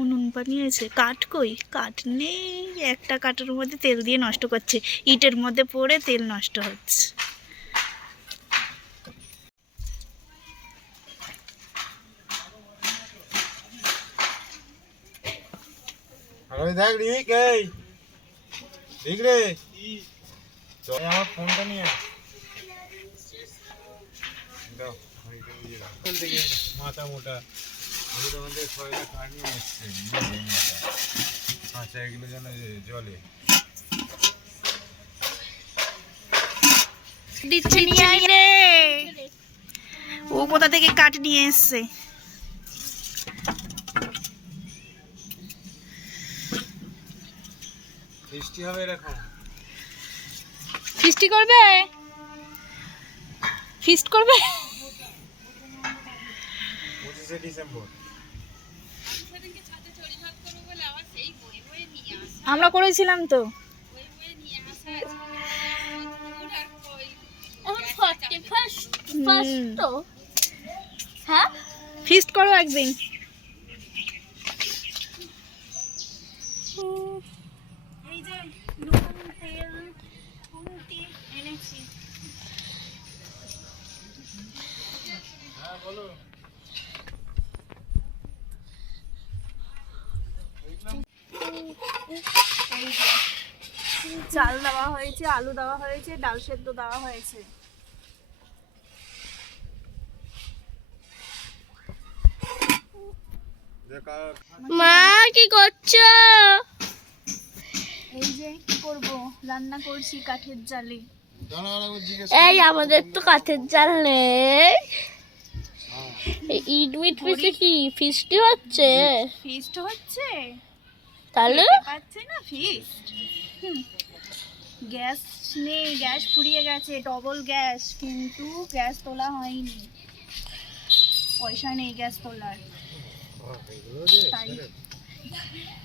উনুন বানিয়েছে কাঠ কই? কাঠ নেই। একটা কাঠের মধ্যে তেল দিয়ে নষ্ট করছে। ইটের মধ্যে পড়ে তেল নষ্ট হচ্ছে? মাথা মোটা। তো আমাদের শরীরে কাঠ নিয়ে এসছে এগুলো যেন জলে। দিচ্ছে নিয়ে আয় রে। ও কোথা থেকে কাঠ নিয়ে এসছে? বৃষ্টি হবে এরকম। ফিস্টি করবে? ফিস্ট করবে? পঁচিশে ডিসেম্বর। আমরা করেছিলাম তো। হুম। হ্যাঁ? ফিস্ট করো একদিন। চাল দেওয়া হয়েছে আলু দেওয়া হয়েছে ডাল সেদ্ধ দেওয়া হয়েছে। মা কি করছ? এই যে কি করব? রান্না করছি কাঠের জালে। এই আমাদের তো কাঠের জাল নেই। ইট মিট পিসে কি? ফিস্টি হচ্ছে? ফিস্ট হচ্ছে? তাহলে? পাচ্ছে না ফিস্ট। গ্যাস নেই গ্যাস ফুরিয়ে গেছে ডবল গ্যাস কিন্তু গ্যাস তোলা হয়নি। পয়সা নেই গ্যাস তোলার। তাই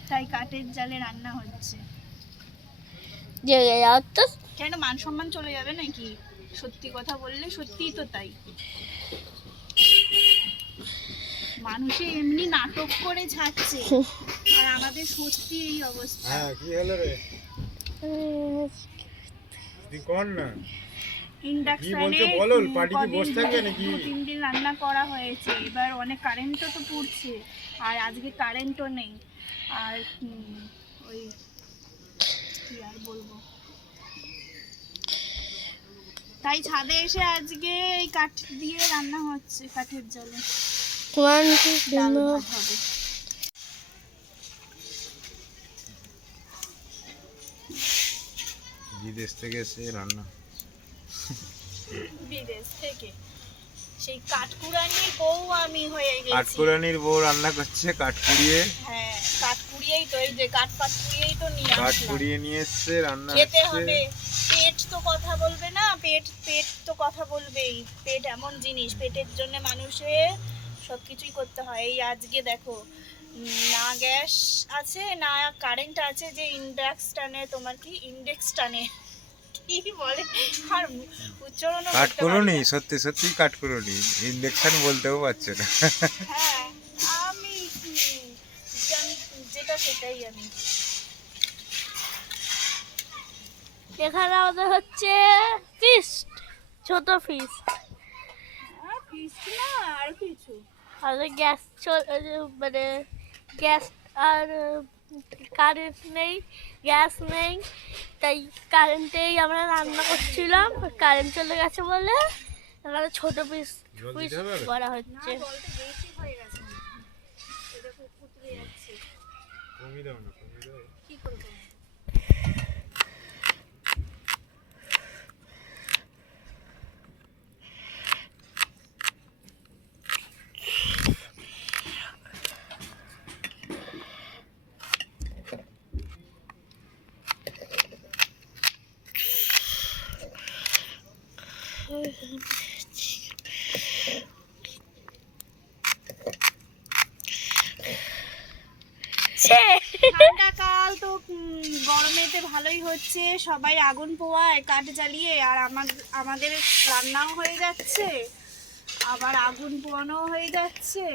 তাই কাঠের জালে রান্না হচ্ছে। যে যাও তো কেন মান সম্মান চলে যাবে নাকি? সত্যি কথা বললে সত্যিই তো তাই। মানুষে এমনি নাটক করে ছাড়ছে। আর আমাদের সত্যি এই অবস্থা। হ্যাঁ কি হলো রে? কর না। ইন্ডাকশনে বলো, কি বসে থাকবে নাকি? তিন দিন রান্না করা হয়েছে এবার অনেক কারেন্টও তো পুড়ছে আর আজকে কারেন্টও নেই। আর ওই কি আর বলব? তাই ছাদে এসে আজকে এই কাঠ দিয়ে রান্না হচ্ছে কাঠের জলে। হবে। বিদেশ থেকে এসে রান্না। বিদেশ থেকে? সেই কাঠকুড়ানির বউ আমি হয়ে গেছি। বউ রান্না করছে হ্যাঁ কাঠকুড়িয়েই তো এই যে কাঠ পাট কুড়িয়েই তো নিয়ে আসলাম। নিয়ে এসছে রান্না খেতে হবে। পেট তো কথা বলবে না পেট পেট তো কথা বলবেই। পেট এমন জিনিস পেটের জন্য মানুষের সব কিছুই করতে হয়। এই আজকে দেখো না গ্যাস আছে না কারেন্ট আছে যে ইন্ডেক্স টানে তোমার কি ইন্ডেক্স টানে? কি বলে? আর উচ্চারণ সত্যি ইন্ডেকশন বলতেও পারছে না। হ্যাঁ আমি যেটা সেটাই আমি এখানে আমাদের হচ্ছে ফিস্ট ছোট ফিস্ট ফিস না আর কিছু। আমাদের গ্যাস চল মানে গ্যাস আর কারেন্ট নেই গ্যাস নেই তাই কারেন্টেই আমরা রান্না করছিলাম কারেন্ট চলে গেছে বলে এখানে ছোট পিস পিস? করা হচ্ছে জলটা বেশি হয়ে গেছে এটা খুব কুতরে যাচ্ছে কমিয়ে দাও না কমিয়ে দাও কি করব ছে! ঠান্ডা কাল তো গরমেতে ভালোই হচ্ছে। সবাই আগুন পোয়ায় কাঠ জ্বালিয়ে আর আমাদের আমাদের রান্নাও হয়ে যাচ্ছে। আবার আগুন পোয়ানো হয়ে যাচ্ছে।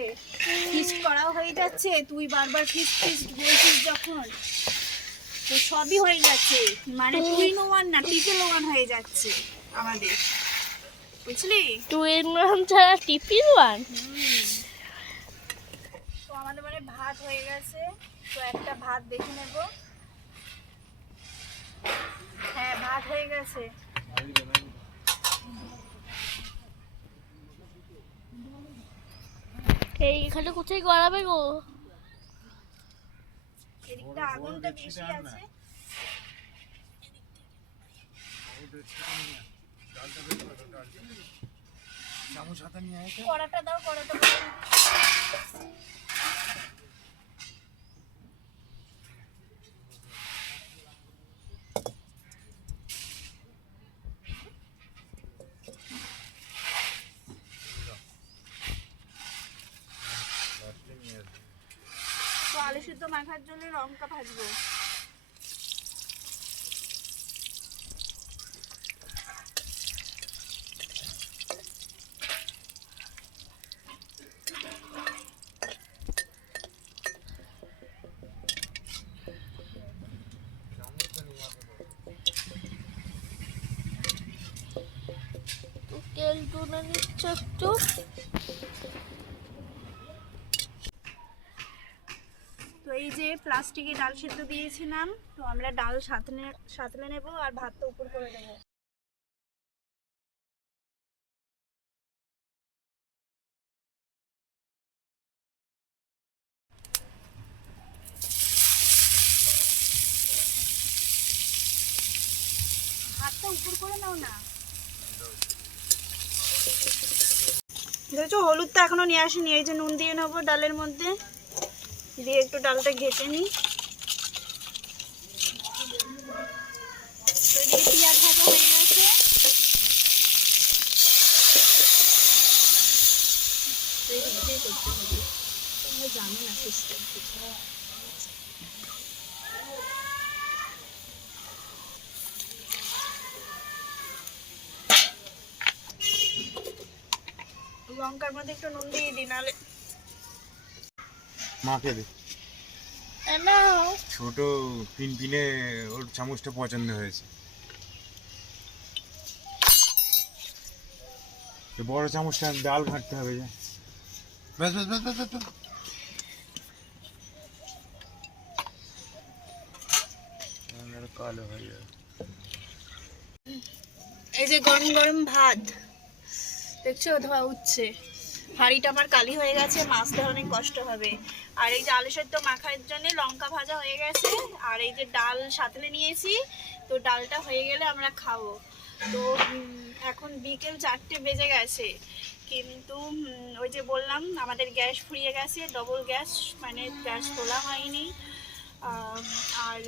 ফিস্ট করাও হয়ে যাচ্ছে। তুই বারবার ফিস্ট ফিস্ট বলছিস যখন। তো সবই হয়ে যাচ্ছে। মানে তুই নোয়ান না টিকেল ওয়ান হয়ে যাচ্ছে আমাদের। বুঝলি? টু ইন ওয়ান ছাড়া টিফিন ওয়ান আমাদের মানে ভাত হয়ে গেছে। তো একটা ভাত দেখে নেব। হ্যাঁ ভাত হয়ে গেছে। এই এখানে কোথায় গড়াবে গো? এদিকটা আগুনটা বেশি আছে। চামচ হাতে নিয়ে তো। কড়াটা দাও কড়াটা তো আলু সিদ্ধ মাখার জন্য লঙ্কা ভাজবো চামচটা নিয়ে আসো তো। তো তো এই যে প্লাস্টিকে ডাল সিদ্ধ দিয়েছিলাম, তো আমরা ডাল সাঁতলে সাঁতলে নেব আর ভাতটা উপর করে দেবো। ভাতটা উপর করে নাও না। দেখছ হলুদটা এখনও নিয়ে আসিনি, এই যে নুন দিয়ে নেব ডালের মধ্যে। দিয়ে একটু ডালটা ঘেটে নিই। হয়ে গেছে। জানো না সিস্টেম লঙ্কার মধ্যে একটু নুন দিয়ে দিই নাহলে মাকে দে। ছোট পিন পিনে ওর চামচটা পছন্দ হয়েছে। বড় চামচটা ডাল ঘাঁটতে হবে যা। ব্যাস ব্যাস ব্যাস ব্যাস ব্যাস, ব্যাস। কালো হয়ে যাবে এই যে গরম গরম ভাত। দেখছ? ধোয়া উঠছে। হাঁড়িটা আমার কালি হয়ে গেছে মাছতে অনেক কষ্ট হবে। আর এই যে আলু সেদ্ধ মাখার জন্য লঙ্কা ভাজা হয়ে গেছে, আর এই যে ডাল সাঁতলে নিয়েছি, তো ডালটা হয়ে গেলে আমরা খাব। তো এখন বিকেল চারটে বেজে গেছে। কিন্তু ওই যে বললাম, আমাদের গ্যাস ফুরিয়ে গেছে ডবল গ্যাস মানে গ্যাস তোলা হয়নি। আর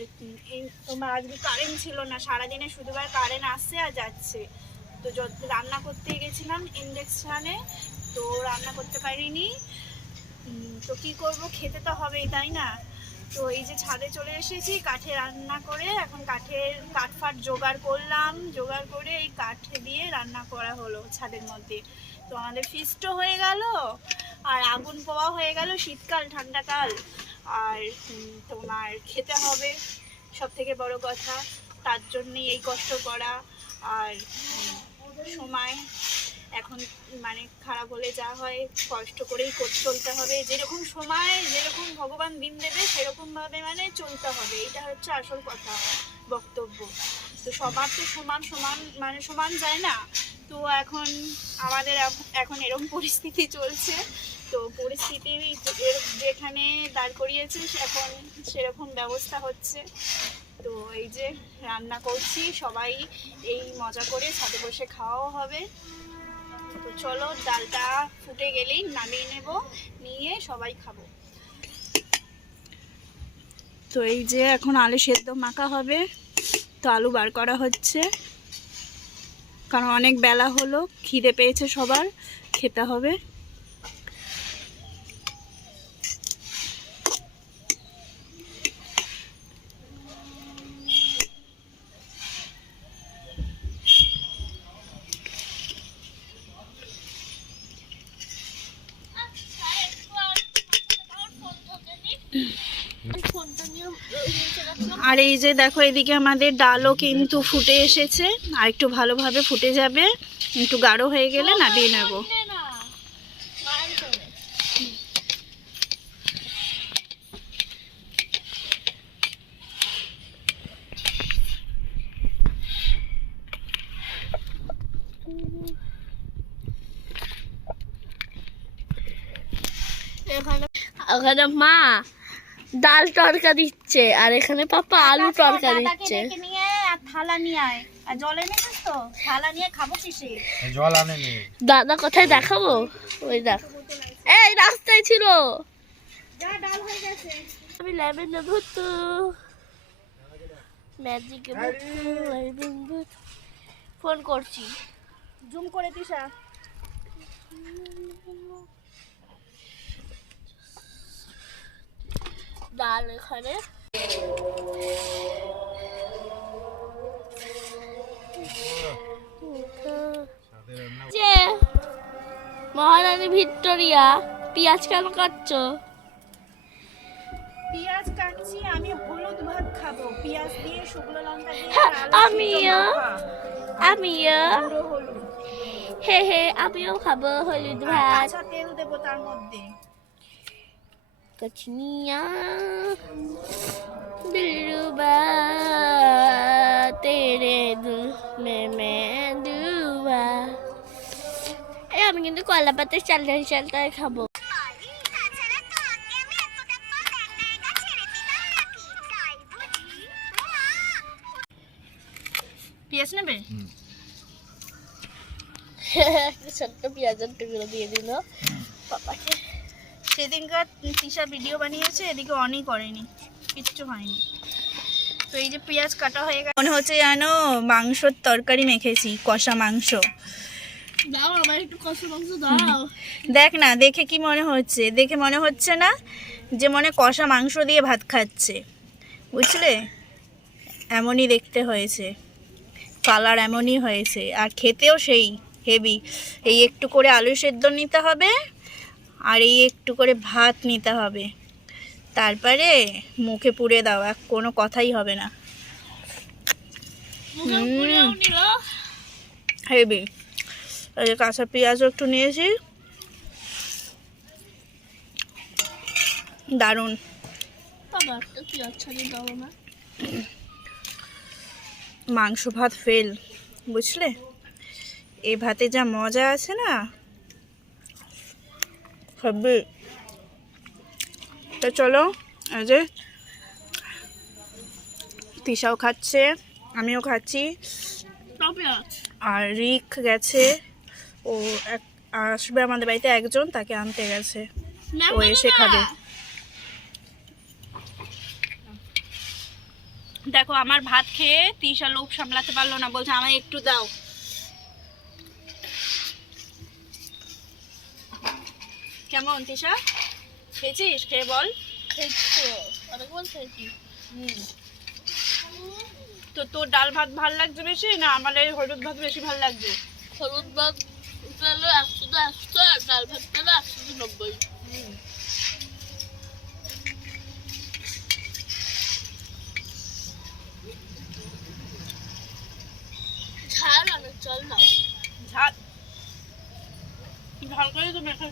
এই- তোমার আজকে কারেন্ট ছিল না, সারাদিনে শুধুবার কারেন্ট আসছে আর যাচ্ছে। তো রান্না করতে গেছিলাম ইন্ডাকশানে তো রান্না করতে পারিনি। তো কি করব? খেতে তো হবেই, তাই না? তো এই যে ছাদে চলে এসেছি, কাঠে রান্না করে এখন কাঠের কাঠ ফাট জোগাড় করলাম। জোগাড় করে এই কাঠ দিয়ে রান্না করা হলো ছাদের মধ্যে। তো আমাদের ফিস্টও হয়ে গেল, আর আগুন পোয়া হয়ে গেল শীতকাল, ঠান্ডাকাল। আর তোমার খেতে হবে সব থেকে বড় কথা। তার জন্যই এই কষ্ট করা। আর সময়। এখন মানে খারাপ হলে যা হয় কষ্ট করেই কর- চলতে হবে। যেরকম সময়, যেরকম ভগবান দিন দেবে সেরকম ভাবে মানে চলতে হবে। এটা হচ্ছে আসল কথা, বক্তব্য। তো সবার তো সমান সমান মানে সমান যায় না। তো এখন আমাদের এখ- এখন এরকম পরিস্থিতি চলছে। তো পরিস্থিতি যেখানে দাঁড় করিয়েছে, এখন সেরকম ব্যবস্থা হচ্ছে। তো এই যে রান্না করছি, সবাই এই মজা করে ছাদে বসে খাওয়াও হবে। তো চলো, ডালটা ফুটে গেলেই নামিয়ে নেব, নিয়ে সবাই খাব। তো এই যে এখন আলু সেদ্ধ মাখা হবে, তো আলু বার করা হচ্ছে। কারণ অনেক বেলা হলো, খিদে পেয়েছে সবার, খেতে হবে ফোনটা নিয়ে নিচে রাখলাম আর এই যে দেখো, এদিকে আমাদের ডালও কিন্তু ফুটে এসেছে। আর একটু ভালোভাবে ফুটে যাবে। একটু গাঢ় হয়ে গেলে নামিয়ে নেব। মা ডাল তরকা দিচ্ছে আর এখানে পাপা আলু তরকা দিচ্ছে। নিয়ে আর থালা নিয়ে আয়। আর জল এনেছিস তো থালা নিয়ে খাব কিসে? দাদা কোথায় দেখাবো? ওই দেখ। এই রাস্তায় ছিল। যা ডাল হয়ে গেছে। আমি ল্যাভেন্ডার ভুতু ম্যাজিক ফোন করছি। জুম করে দিশা ডাল এখানে যে মহারানী ভিক্টোরিয়া পেঁয়াজ কেন কাটছো পেঁয়াজ কাটছি আমি হলুদ ভাত খাব। পেঁয়াজ দিয়ে শুকনো লঙ্কা দিয়ে হ্যাঁ, আমিও। আমিও। হে হে আমিও খাব হলুদ ভাত। কাঁচা তেল দেবো তার মধ্যে। कचनिया दिलरुबा तेरे दिल में मैं डूबा এই আমি কিন্তু কলা পাতে চালটা চালটাই খাবো পেঁয়াজ নেবে ছোট্ট পেঁয়াজের টুকরো দিয়ে দিল পাপাকে সেদিনকার তিশা ভিডিও বানিয়েছে এদিকে অনই করেনি কিচ্ছু হয়নি। তো এই যে পেঁয়াজ কাটা হয়ে গেছে। মনে হচ্ছে যেন মাংসর তরকারি মেখেছি কষা মাংস। দাও আমার একটু কষা মাংস দাও। দেখ না দেখে কি মনে হচ্ছে? দেখে মনে হচ্ছে না যে মনে কষা মাংস দিয়ে ভাত খাচ্ছে। বুঝলে? এমনই দেখতে হয়েছে। কালার এমনই হয়েছে। আর খেতেও সেই হেভি এই একটু করে আলু সেদ্ধ নিতে হবে। আর এই একটু করে ভাত নিতে হবে। তারপরে মুখে পুড়ে দাও আর কোনো কথাই হবে না। হেভি এই কাঁচা পেঁয়াজও একটু নিয়েছি। দারুণ। মাংস ভাত ফেল বুঝলে? এই ভাতে যা মজা আছে না তো চলো এই যে তিশাও খাচ্ছে আমিও খাচ্ছি। আর রিক গেছে ও এক আসবে আমাদের বাড়িতে একজন তাকে আনতে গেছে। ও এসে খাবে। দেখো আমার ভাত খেয়ে তিশা লোভ সামলাতে পারল না বলছে আমায় একটু দাও। কেমন তিশা? খেয়েছিস? খেয়ে বল। তো। তোর ডাল ভাত ভালো লাগছে বেশি না আমার এই হলুদ ভাত বেশি ভালো লাগছে? হলুদ ভাত পেল একশো তো একশো আর ডাল ভাত পেল একশো তো নব্বই। ঝাল অনেক চল নাও। ঝাল? ঝাল করে তো গেছে